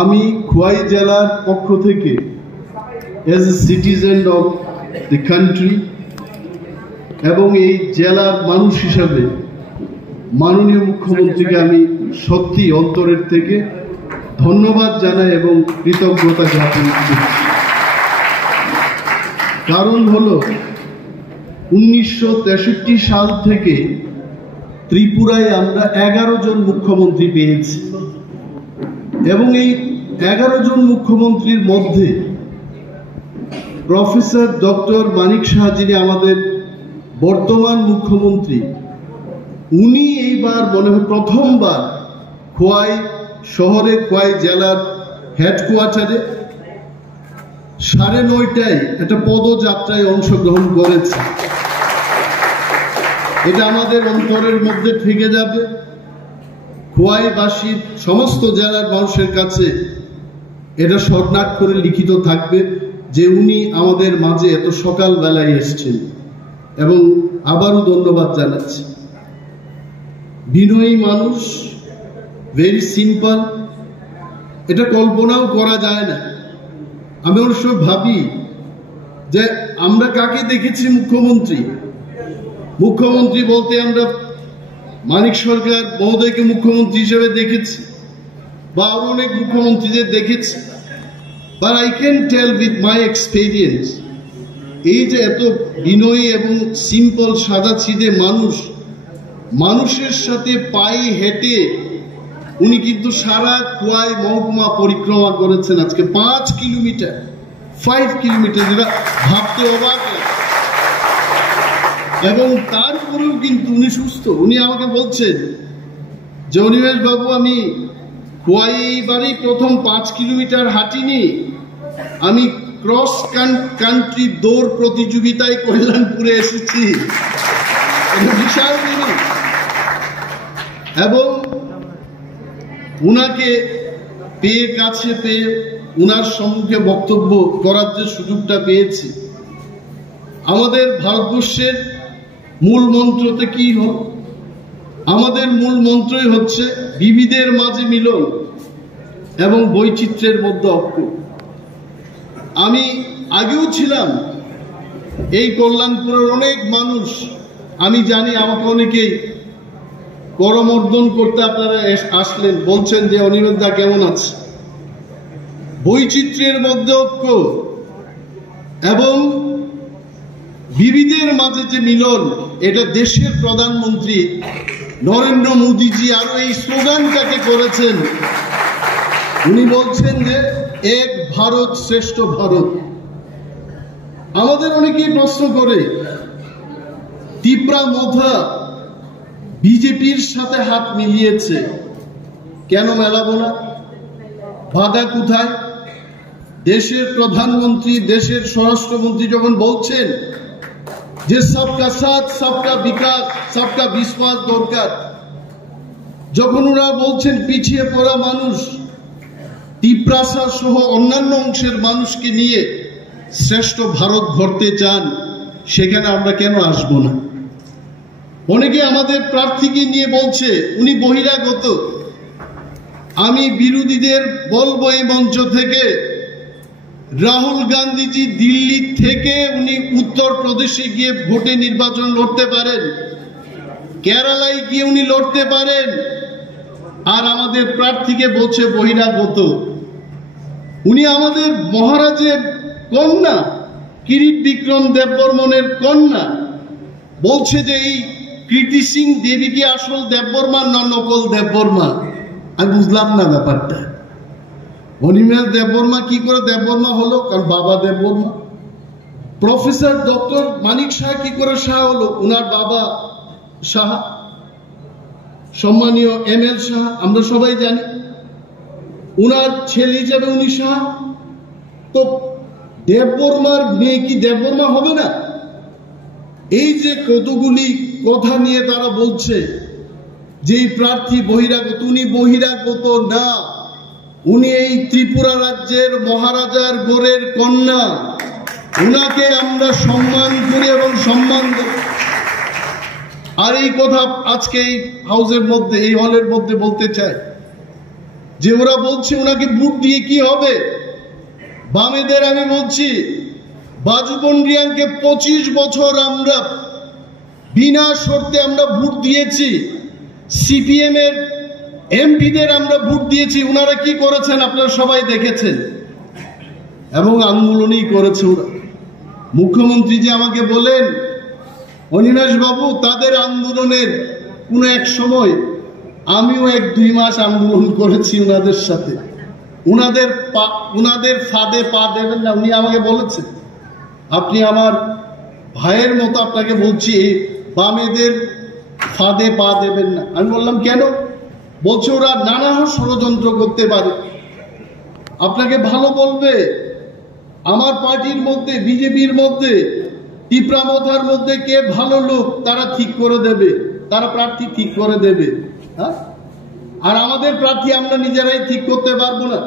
আমি খোয়াই জেলার পক্ষ থেকে as a citizen of the country এবং এই জেলার মানুষ হিসাবে মাননীয় মুখ্যমন্ত্রীকে আমি সত্যি অন্তরের থেকে ধন্যবাদ জানাই এবং কৃতজ্ঞতা জ্ঞাপন করছি। কারণ হলো 1963 সাল থেকে ত্রিপুরায় আমরা 11 জন মুখ্যমন্ত্রী পেয়েছি এবং এই 11 জন মুখ্যমন্ত্রীর মধ্যে প্রফেসর ডক্টর মানিক শাহ, যিনি আমাদের বর্তমান মুখ্যমন্ত্রী, উনি এইবার মনে হয় প্রথমবার খোয়াই শহরে, খোয়াই জেলার হেডকোয়ার্টারে 9:30টায় একটা পদযাত্রায় অংশগ্রহণ করেছে। এটা আমাদের অন্তরের মধ্যে থেকে যাবে। খোয়াইবাসীর সমস্ত জেলার মানুষের কাছে এটা স্বর্ণাক্ষরে লিখিত থাকবে যে উনি আমাদের মাঝে এত সকালবেলায় এসেছেন, এবং আবারও ধন্যবাদ জানাচ্ছি। বিনয়ী মানুষ, ভেরি সিম্পল, এটা কল্পনাও করা যায় না। আমি অবশ্য ভাবি যে আমরা কাকে দেখেছি মুখ্যমন্ত্রী বলতে আমরা মানিক সরকার মহোদয়কে মুখ্যমন্ত্রী হিসেবে দেখেছি, বা আরো অনেক মুখ্যমন্ত্রীদের দেখেছি। But I can tell with my experience, এই যে এত বিনয়ী এবং সিম্পল সাদাসিধে মানুষের সাথে পায়ে হেঁটে উনি কিন্তু সারা খোয়াই মহকুমা পরিক্রমা করেছেন আজকে 5 কিলোমিটার, যেটা ভাবতে অবাক লাগে। এবং তারপরেও কিন্তু উনি সুস্থ। উনি আমাকে বলছেন যে অনিমেষ বাবু, আমি খোয়াইবারই প্রথম 5 কিলোমিটার হাঁটিনি, আমি ক্রস কান্ট্রি দৌড় প্রতিযোগিতায় কল্যাণপুরে এসেছি। বিশাল জিনিস। এবং উনাকে কাছে পেয়ে উনার সম্মুখে বক্তব্য করার যে সুযোগটা পেয়েছি, আমাদের ভারতবর্ষের মূল মন্ত্রতে কি হল? আমাদের মূল মন্ত্রই হচ্ছে বিবিধের মাঝে মিলন এবং বৈচিত্র্যের মধ্যে ঐক্য। আমি আগেও ছিলাম এই কল্যাণপুরের অনেক মানুষ, আমি জানি আমাকে অনেকেই করমর্দন করতে আপনারা আসলেন, বলছেন যে অনিরুদ্ধা কেমন আছে। বৈচিত্র্যের মধ্যে ঐক্য এবং বিবিধের মাঝে যে মিলন, এটা দেশের প্রধানমন্ত্রী নরেন্দ্র মোদীজি আরো এই স্লোগানটাকে করেছেন। উনি বলছেন যে এক ভারত শ্রেষ্ঠ ভারত। আমাদের অনেকেই প্রশ্ন করে, ত্রিপুরা মধা বিজেপির সাথে হাত মিলিয়েছে, কেন মেলাবো না? বাধা কোথায়? দেশের প্রধানমন্ত্রী, দেশের স্বরাষ্ট্রমন্ত্রী যখন বলছেন যে সবকা সাথ সবকা বিকাশ সবকা বিশ্বাস দরকার, যখন ওরা বলছেন পিছিয়ে পড়া মানুষ, ত্রিপুরা সহ অন্যান্য অংশের মানুষকে নিয়ে শ্রেষ্ঠ ভারত গড়তে চান, সেখানে আমরা কেন আসবো না? অনেকে আমাদের প্রার্থীকে নিয়ে বলছে উনি বহিরাগত। আমি বিরোধীদের বলবো এই মঞ্চ থেকে, রাহুল গান্ধীজি দিল্লি থেকে উনি উত্তরপ্রদেশে গিয়ে ভোটে নির্বাচন লড়তে পারেন, কেরালায় গিয়ে উনি লড়তে পারেন, আর আমাদের প্রার্থীকে বলছে বহিরাগত। উনি আমাদের মহারাজের কন্যা, কিরিট বিক্রম দেববর্মনের কন্যা, বলছে যে এই কীর্তি সিং দেবী কি আসল দেববর্মা না নকল দেববর্মা? আমি বুঝলাম না ব্যাপারটা। অনিমেষ দেববর্মা কি করে দেববর্মা হলো? কারণ বাবা দেববর্মা। প্রফেসর ডক্টর মানিক শাহ কি করে শাহ হলো? উনার বাবা শাহ, সম্মানীয় ML শাহ, আমরা সবাই জানি। উনার ছেলে হিসেবে উনি শাহ। তো দেববর্মার মেয়ে কি দেববর্মা হবে না? এই যে কতগুলি কথা নিয়ে তারা বলছে যে প্রার্থী বহিরাগত, উনি বহিরাগত না, উনি এই ত্রিপুরা রাজ্যের মহারাজার গোরের কন্যা। উনাকে আমরা সম্মান করি এবং সম্মান দেব। আর এই কথা আজকে এই হাউসের মধ্যে, এই হলের মধ্যে বলতে চাই। যে ওরা বলছে ওনাকে ভোট দিয়ে কি হবে। বামেদের আমি বলছি, বাজুবন রিয়াংকে 25 বছর আমরা বিনা শর্তে আমরা ভোট দিয়েছি। সিপিএম এর এমপিদের আমরা ভোট দিয়েছি। ওনারা কি করেছেন আপনারা সবাই দেখেছেন, এবং আন্দোলনই করেছে ওরা। মুখ্যমন্ত্রী যে আমাকে বলেন, অনিমেষ বাবু, তাদের আন্দোলনের কোনো এক সময় আমিও 1-2 মাস আন্দোলন করেছি ওনাদের সাথে। ওনাদের ফাঁদে পা দেবেন না। উনি আমাকে বলেছেন, আপনি আমার ভাইয়ের মতো, আপনাকে বলছি বামেদের ফাঁদে পা দেবেন না। আমি বললাম কেন? বলছে ওরা নানা ষড়যন্ত্র করতে পারে। আপনাকে ভালো বলবে, আমার পার্টির মধ্যে, বিজেপির মধ্যে, টিপ্রামথার মধ্যে কে ভালো লোক তারা ঠিক করে দেবে, তারা প্রার্থী ঠিক করে দেবে। হ্যাঁ, আর আমাদের প্রার্থী আমরা নিজেরাই ঠিক করতে পারবো না।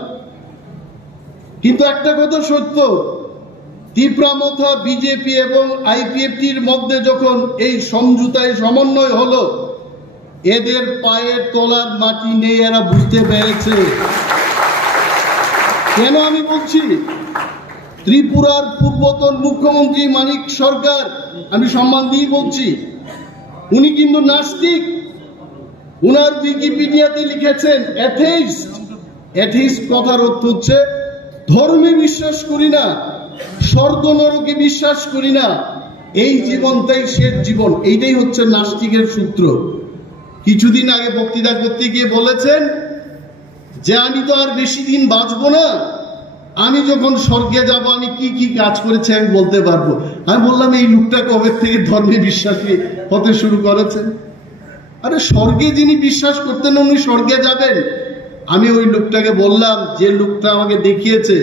কিন্তু একটা কথা সত্য, টিপ্রামথা, বিজেপি এবং আইপিএফটির মধ্যে যখন এই সমঝোতায় সমন্বয় হলো, এদের পায়ের তলার মাটি নেই, এরা বুঝতে পেরেছে। কেন আমি বলছি? ত্রিপুরার পূর্বতন মুখ্যমন্ত্রী মানিক সরকার, আমি সম্মান দিয়ে বলছি, উনি কিন্তু নাস্তিক। উনার উইকিপিডিয়াতে লিখেছেন অ্যাথেইস্ট। অ্যাথেইস্ট কথার অর্থ হচ্ছে ধর্মে বিশ্বাস করি না, স্বর্গ নরকে বিশ্বাস করি না, এই জীবনটাই শেষ জীবন। এইটাই হচ্ছে নাস্তিকের সূত্র। কিছুদিন আগে বক্তৃতা করতে গিয়ে বলেছেন যে আমি তো আর বেশি দিন বাঁচবো না, আমি যখন স্বর্গে যাব আমি কি কি কাজ করেছি আমি বলতে পারবো। আমি বললাম, এই লোকটা কবে থেকে ধর্মে বিশ্বাসী হতে শুরু করেছেন? আরে স্বর্গে যিনি বিশ্বাস করতেন উনি স্বর্গে যাবেন। আমি ওই লোকটাকে বললাম, যে লোকটা আমাকে দেখিয়েছে,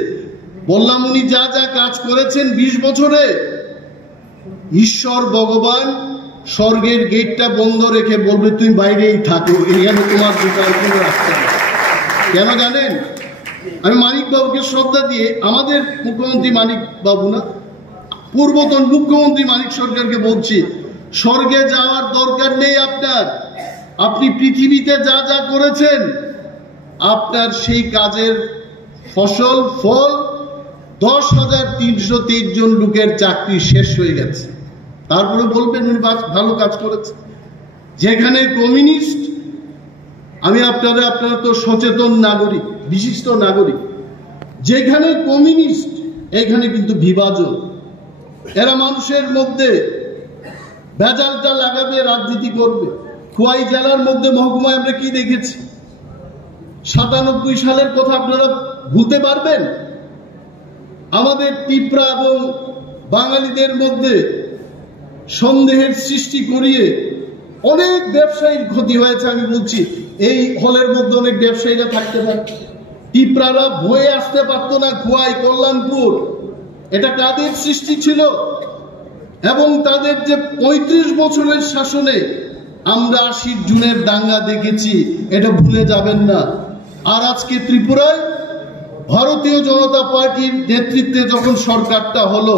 বললাম উনি যা যা কাজ করেছেন 20 বছরে, ঈশ্বর ভগবান স্বর্গের গেটটা বন্ধ রেখে বলবে তুমি বাইরেই থাকো, এখানে তোমার দোকান কোনো রাস্তা নেই। কেন জানেন? আমি মানিক বাবুকে শ্রদ্ধা দিয়ে, আমাদের মুখ্যমন্ত্রী মানিক বাবু না, পূর্বতন মুখ্যমন্ত্রী মানিক সরকারকে বলছি, স্বর্গে যাওয়ার দরকার নেই আপনার। আপনি পৃথিবীতে যা যা করেছেন, আপনার সেই কাজের ফল 10,323 জন লোকের চাকরি শেষ হয়ে গেছে। তারপরে বলবেন উনি ভালো কাজ করেছে। যেখানে কমিউনিস্ট, আমি আপনারা তো সচেতন নাগরিক, বিশিষ্ট নাগরিক, যেখানে কমিউনিস্ট এখানে কিন্তু বিভাজন। এরা মানুষের মধ্যে ভেজালটা লাগাবে, রাজনীতি করবে। খোয়াই জেলার মধ্যে মহকুমায় আমরা কি দেখেছি? 97 সালের কথা আপনারা ভুলতে পারবেন? আমাদের টিপ্রা এবং বাঙালিদের মধ্যে সন্দেহের সৃষ্টি করিয়ে অনেক ব্যবসায়ীর ক্ষতি হয়েছে। আমি বলছি, এই হলের মধ্যে অনেক ব্যবসায়ীরা থাকতে পারে। টিপ্রারা বয়ে আসতে পারতো না খোয়াই, কল্যাণপুর। এটা কাদের সৃষ্টি ছিল? এবং তাদের যে 35 বছরের শাসনে আমরা 80 জুনের দাঙ্গা দেখেছি, এটা ভুলে যাবেন না। আর আজকে ত্রিপুরায় ভারতীয় জনতা পার্টির নেতৃত্বে যখন সরকারটা হলো,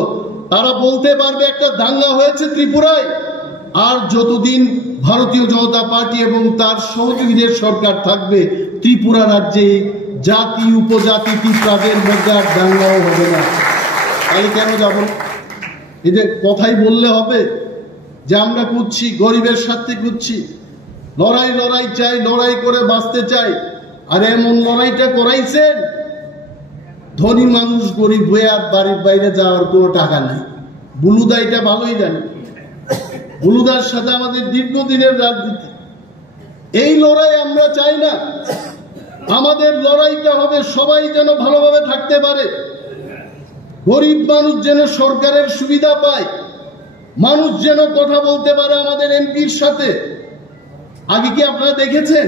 তারা বলতে পারবে একটা দাঙ্গা হয়েছে ত্রিপুরায়। আর যতদিন ভারতীয় জনতা পার্টি এবং তার সহযোগীদের সরকার থাকবে, ত্রিপুরা রাজ্যে জাতি উপজাতি ত্রিপুরাদের মধ্যে আর দাঙ্গাও হবে না। তাই কেন যাব? এই যে কথাই বললে হবে যে আমরা করছি, গরিবের সাথে করছি, লড়াই চাই, লড়াই করে বাঁচতে চাই। আর এমন লড়াইটা করাইছেন, ধনী মানুষ গরিব হয়ে আর বাড়ির বাইরে যাওয়ার কোনো টাকা নাই। বুলুদা এটা ভালোই জানে। বুলুদার সাথে আমাদের দীর্ঘদিনের রাজনীতি। এই লড়াই আমরা চাই না। আমাদের লড়াইটা হবে সবাই যেন ভালোভাবে থাকতে পারে, গরিব মানুষ যেন সরকারের সুবিধা পায়, মানুষ যেন কথা বলতে পারে আমাদের এমপির সাথে। আগে কি আপনারা দেখেছেন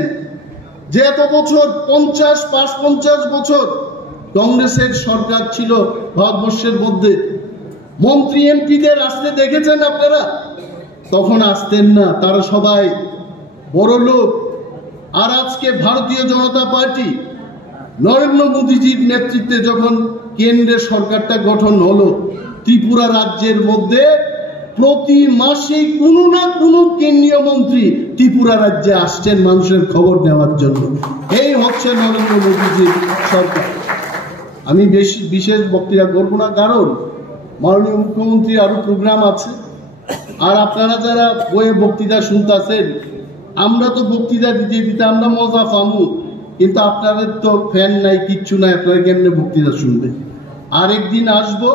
যে এত বছর 50 বছর কংগ্রেসের সরকার ছিল ভারতবর্ষের মধ্যে, মন্ত্রী এমপিদের আসতে দেখেছেন আপনারা? তখন আসতেন না, তারা সবাই বড় লোক। আর আজকে ভারতীয় জনতা পার্টি নরেন্দ্র মোদীজির নেতৃত্বে যখন কেন্দ্রের সরকারটা গঠন হলো, ত্রিপুরা রাজ্যের মধ্যে প্রতি মাসে কোনো না কোনো কেন্দ্রীয় মন্ত্রী ত্রিপুরা রাজ্যে আসছেন মানুষের খবর নেওয়ার জন্য। এই হচ্ছে নরেন্দ্র মোদীজির সরকার। আমি বিশেষ বক্তৃতা করবো না, কারণ মাননীয় মুখ্যমন্ত্রী আরো প্রোগ্রাম আছে। আর আপনারা যারা বইয়ে বক্তৃতা শুনতেছেন, আমরা তো বক্তৃতা দিতে দিতে আমরা মজা পামু, কিন্তু আপনাদের তো ফ্যান নাই, কিচ্ছু নাই, আপনারা কেমনে বক্তৃতা শুনবেন? আরেকদিন আসবো,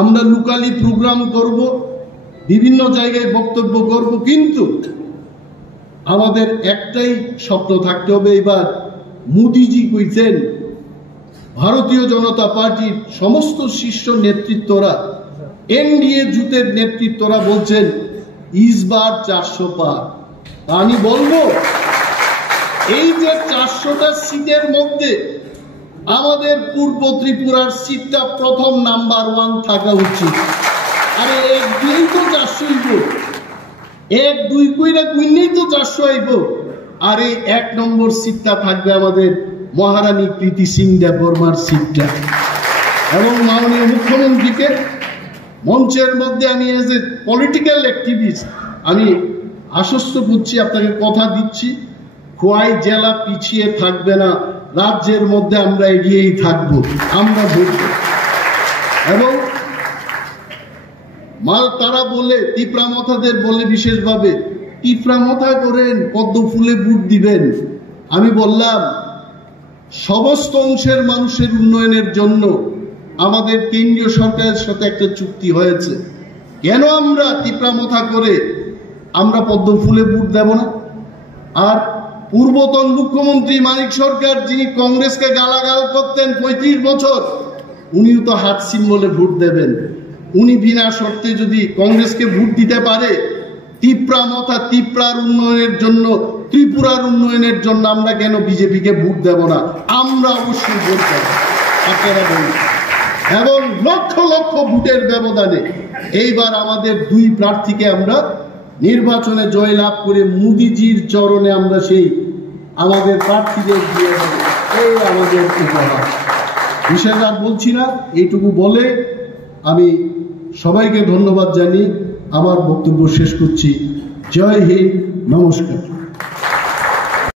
আমরা লোকালি প্রোগ্রাম করব, বিভিন্ন জায়গায় বক্তব্য করব, কিন্তু আমাদের একটাই স্বপ্ন থাকতে হবে। এবার মোদিজি কইছেন, ভারতীয় জনতা পার্টির সমস্ত শীর্ষ নেতৃত্বরা, এনডিএ জোটের নেতৃত্বরা বলছেন ইসবার 400 পার। আমি বলবো, এই যে 400টা সিটের মধ্যে আমাদের পূর্ব ত্রিপুরার সিটটা প্রথম নাম্বার 1 থাকা উচিত। আরে এক দুই তো 400 হইব, এক দুই কইরা কইলেই তো 400 হইব। আর এই 1 নম্বর সিটটা থাকবে আমাদের মহারানী প্রীতি সিং দেববর্মার সিটটা। এবং মাননীয় মুখ্যমন্ত্রীকে মঞ্চের মধ্যে আমি এজ এ পলিটিক্যাল অ্যাক্টিভিস্ট আমি আশ্বস্ত করছি, আপনাকে কথা দিচ্ছি, খোয়াই জেলা পিছিয়ে থাকবে না, রাজ্যের মধ্যে আমরা এগিয়েই থাকব, আমরা বলব। এবং তারা বলে, টিপরামথাদের বলে বিশেষভাবে, টিপরামথা করেন, পদ্ম ফুলে ভোট দিবেন। আমি বললাম, সমস্ত অংশের মানুষের উন্নয়নের জন্য আমাদের কেন্দ্রীয় সরকারের সাথে একটা চুক্তি হয়েছে, কেন আমরা টিপরামথা করে আমরা পদ্ম ফুলে ভোট দেব না? আর পূর্বতন মুখ্যমন্ত্রী মানিক সরকার, যিনি কংগ্রেসকে গালাগাল করতেন 35 বছর, উনিও তো হাত সিম্বলে ভোট দেবেন। উনি বিনা শর্তে যদি কংগ্রেসকে ভোট দিতে পারে, টিপরামথা, ত্রিপুরার উন্নয়নের জন্য, ত্রিপুরার উন্নয়নের জন্য আমরা কেন বিজেপিকে ভোট দেব না? আমরা অবশ্যই ভোট দেব, আপনারা বলুন। এবং লক্ষ লক্ষ ভোটের ব্যবধানে এইবার আমাদের 2 প্রার্থীকে আমরা নির্বাচনে জয়লাভ করে মোদিজির চরণে আমরা সেই আমাদের প্রার্থীদের দিয়ে দেব, এই আমাদের উপহার। বিশেষ আর বলছি না, এইটুকু বলে আমি সবাইকে ধন্যবাদ জানিয়ে আমার বক্তব্য শেষ করছি। জয় হিন্দ, নমস্কার।